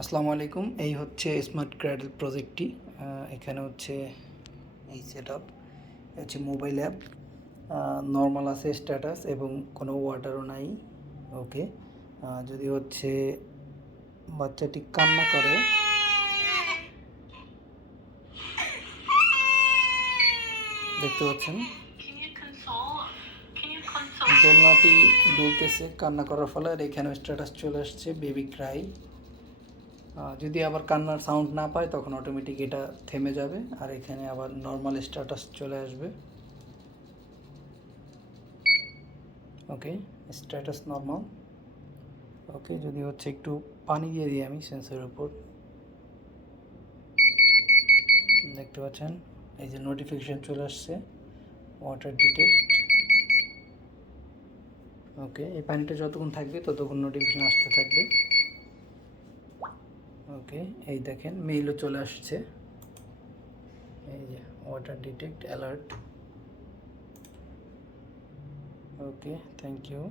আসসালামু আলাইকুম। এই হচ্ছে স্মার্ট ক্র্যাডল প্রজেক্টটি। এখানে হচ্ছে এই সেটআপ হচ্ছে মোবাইল অ্যাপ, নর্মাল আছে স্ট্যাটাস এবং কোনো ওয়াটারও নাই। ওকে, যদি হচ্ছে বাচ্চাটি কান্না করে, দেখতে পাচ্ছেন দোলনাটি দুলতেছে কান্না করার ফলে, আর এখানে স্ট্যাটাস চলে আসছে বেবি ক্রাই। যদি আবার কান্নার সাউন্ড না পায় তখন অটোমেটিক এটা থেমে যাবে, আর এখানে আবার নর্মাল স্ট্যাটাস চলে আসবে। ওকে, স্ট্যাটাস নর্মাল। ওকে, যদি হচ্ছে একটু পানি দিয়ে দিই আমি সেন্সরের উপর, দেখতে পাচ্ছেন এই যে নোটিফিকেশান চলে আসছে, ওয়াটার ডিটেক্ট। ওকে, এই পানিটা যতক্ষণ থাকবে ততক্ষণ নোটিফিকেশান আসতে থাকবে। ওকে, এই দেখেন মেইলও চলে আসছে, এই যে water detect alert. Okay, thank you.